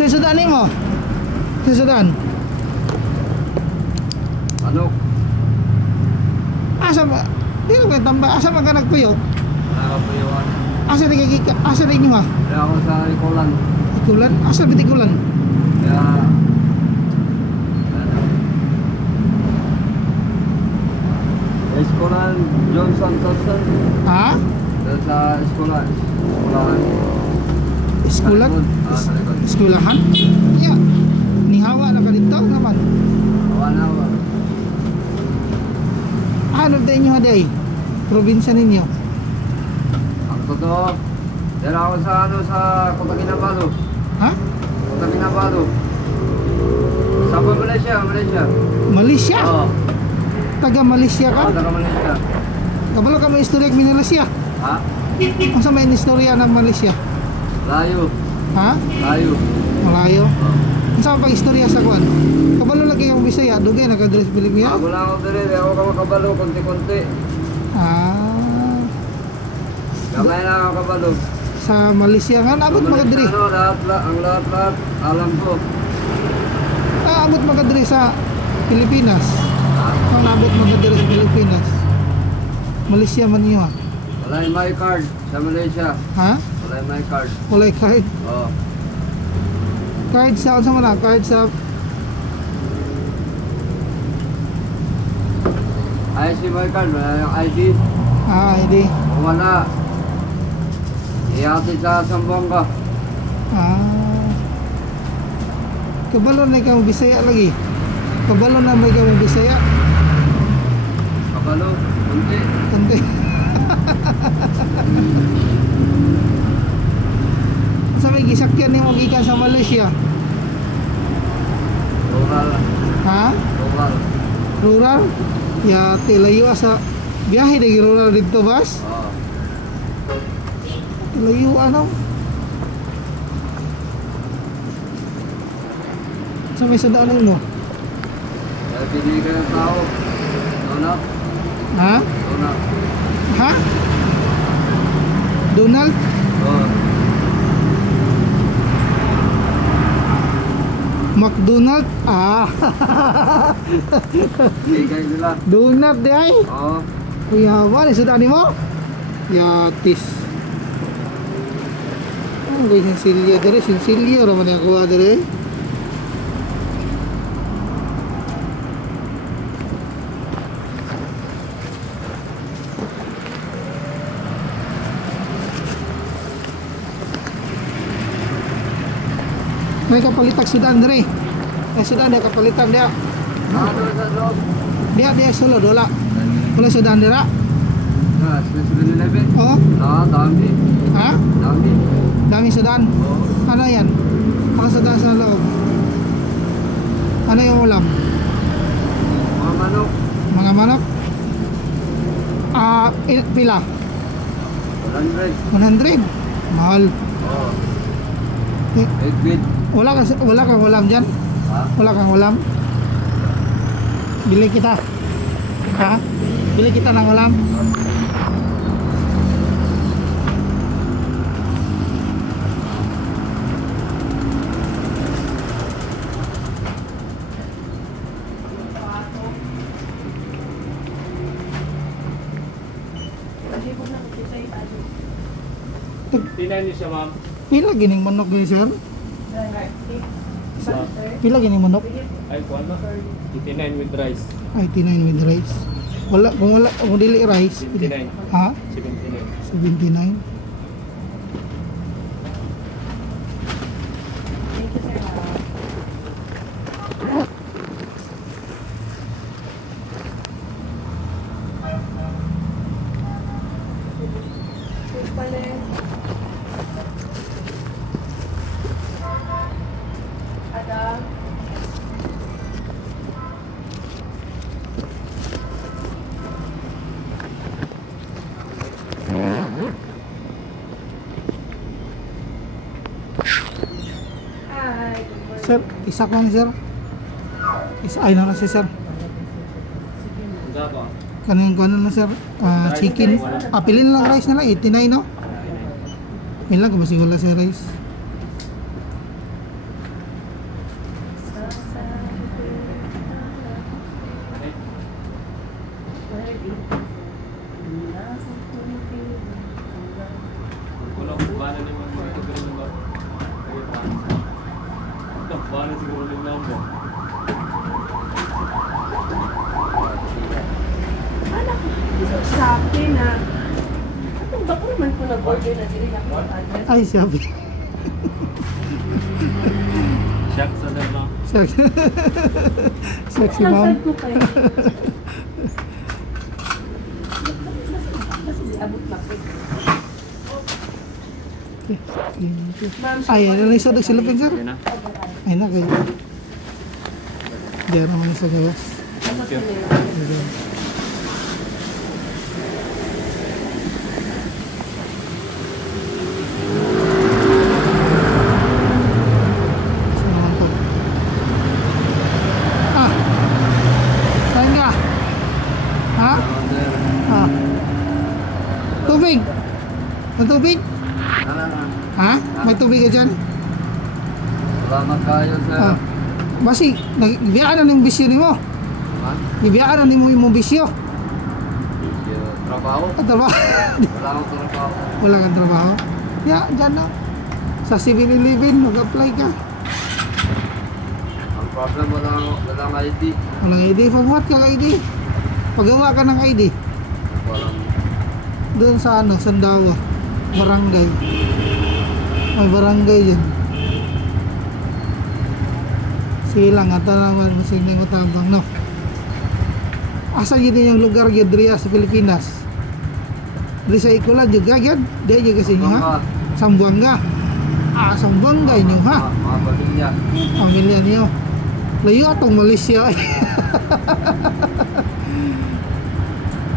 Sa sudan mo? Sa sudan? Ano? Asa ba? Di na ba tamba? Asa ba ka nagpuyok? Wala ka po yun. Asa di kagika? Asa di nyo ha? Kaya ako sa Ikulan. Ikulan? Asa ba ikulan? Kaya... Ikulan, Johnson, Thompson. Ha? Doon sa Ikulan. Ikulan. Iskulan? Sa likod. Iskulahan? Yeah. Nihawa na ka dito naman. Wala ba? Ano tayo nyo haday? Probinsya ninyo? Ang totoo. Dala ako sa ano sa Kota Kinabalu. Ha? Kota Kinabalu. Sa Malaysia, Malaysia. Malaysia? Oo. Taga Malaysia ka? Oo, taga Malaysia. Kabalo ka may istorya ng Malaysia? Ha? Kung sa may istorya ng Malaysia? Layo. Ha? Layo. Malayo? Oo. Ang sa pang istorya sa kuan? Kabalo lagi yung Bisaya, dugay nag-address Pilipina? Bago lang ako diri, di ako ka makabalo, konti-konti. Ah, Gamay lang ako kabalo. sa Malaysia nga, abot mga diri. Ano, ang lahat, alam ko. Abot mga diri sa Pilipinas. Ang abot mga diri sa Pilipinas. Malaysia man niyo ha? Wala yung my card sa Malaysia. Ha? Wala yung my card. Walay card. Oo. Card sa, ano sa mana? Card sa, IC my card, wala yung ID. hindi. Kung wala, ihatid sa Zamboanga. Kabalo na ikaw Bisaya lagi. Kabalo na may ikaw Bisaya. Kabalo, kunti. Kundi. Sa may gisakyan ni mo gikan sa Malaysia. Rural. Ha? Rural. Rural? Ya, tilayo sa biyahe di rural dito bas. Oo. Layo ano? Sa may sadaanan mo? Kaya binigay ng tao. Donut. Ha? Donut. Ha? Donald? Oo. McDonald? Bigay nila. Donut di ay? Oo. Kuya, wala sadaanin mo? Yatis. Oh, may sinsilya dere, sinsilya raman ang kuha dere. May kapalitag sudan dere. May sudan dia kapalitan dia. Ano sa loob? Dia solo dola. Wala sudan dira. Yes, sa 7-Eleven. Oh, Dami. ha? Dami. Dami sudan. Oo. Ano yan? Makasudan sa loob. Ano yung ulam? Mga manok. Mga manok? Pila? 100. 100. Mahal. Oo. Eh, 8 bit. wala kang ulam dyan? Ha? Wala kang ulam? Bili kita. Ha? Bili kita ng ulam? Tinayin niyo siya, ma'am. Pila gining manok gini sir? Pila gining manok? Ay, kuwan na. 89 with rice. 89 with rice. Kung dili rice. 79. Ha? 79. 79. Sir, isa ko ni sir. Isa ay na si sir. Ang dako. Kanin na sir. Chicken. Pilin lang rice na lang 89 no? Pilin lang kung wala sa rice. Bana naman mga kagano ba? Ay, bana siguro ng number. Anak, sa akin na atong ba ko naman po nag-order na dili ako ang address. Ay, sabi. Shock sa dama. Sexy mom. Nasad ko kayo. Kasi di abot makit. Ma'am, Ay, ano lang isa silapin sir? Okay na. Ay na kayo. Diyan naman sa gawas. Ano Thank you. tuloy? Saan naman to? Ah! Saan ka? Ha? Ah. Tubig! May tubig? Ha? May tubig ka dyan? Salamat kayo, sir. Ah. Basi, nagbiyaran na yung bisyo ni mo. Ha? Nagbiyaran ni mo yung bisyo. Yung trabaho? At trabaho. Wala akong trabaho. Wala kang trabaho? Ya, dyan na. Sa 7-Eleven, mag-apply ka. Ang problem, walang ID. Walang ID, pagbuhat ka ng ID. Pagawa ka ng ID. Walang Doon sa ano, Sandawa. Barangay. May barangay dyan. Silang, ata naman masing na yung utambang, no? Asa yun din yung lugar yun, Dria, sa Pilipinas? Diri sa Ikulan, yun gagyan. Di yun kasi nyo, ha? Sambuanga. Ah, Sambuanga inyo, ha? Mga pamilya. Pamilya niyo. Layo atong Malaysia.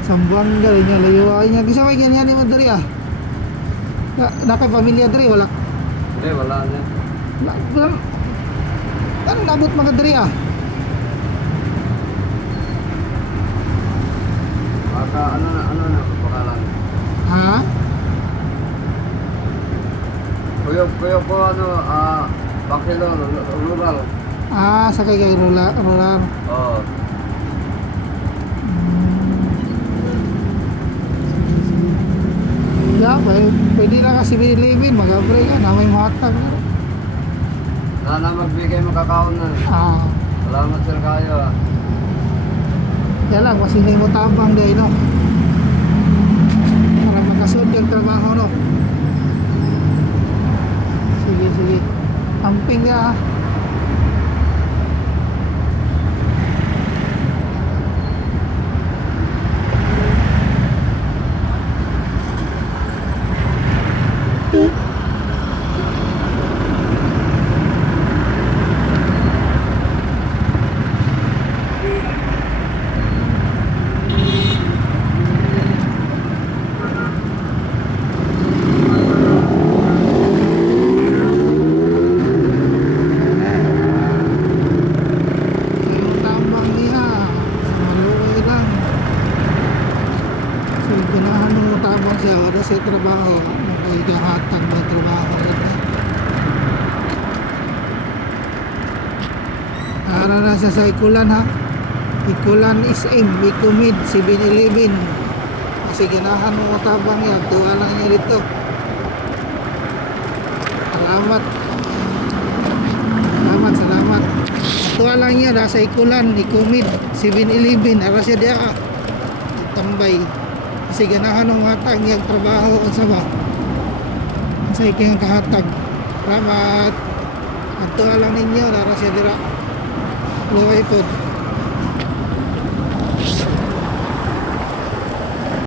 Sambuanga rin niya, layo ay niya. Kasi may ganyan ni Madari, ah. Nakay pamilya Dri, wala. Hindi, wala na. Anong nabot mga Dri, ah? Baka ano na, pangalan. Ha? Kuyo po, Bakilo, rural. Ah, sakay kay rular. Oo. Ya, pwede na kasi bilibin, mag-apply ka na may matag. Na magbigay makakaon na. Ah, Salamat, sir, kayo. kaya lang, kasi hindi mo tabang dahil, no? Para makasunod yung trabaho, no? Sige. Amping ka, ha? Yung tambang niya, sa maluwi lang. So, ganahan mo tambang siya, wala sa trabaho, magkahatag ng trabaho. Ara na siya sa Ikulan, ha? Ikulan SM, Ikumid, 7-Eleven. Kasi ganahan mo tambang niya, tuwa lang niya dito. Salamat. Tuwa lang niya, nasa Ikulan, Ikumid, 7-Eleven, ara siya diya ka. Tambay. Kasi ganahan ng hatag niya trabaho ang sama. Sa iking kahatag. Salamat. At tuwa lang ninyo, nara siya dira. Luway po.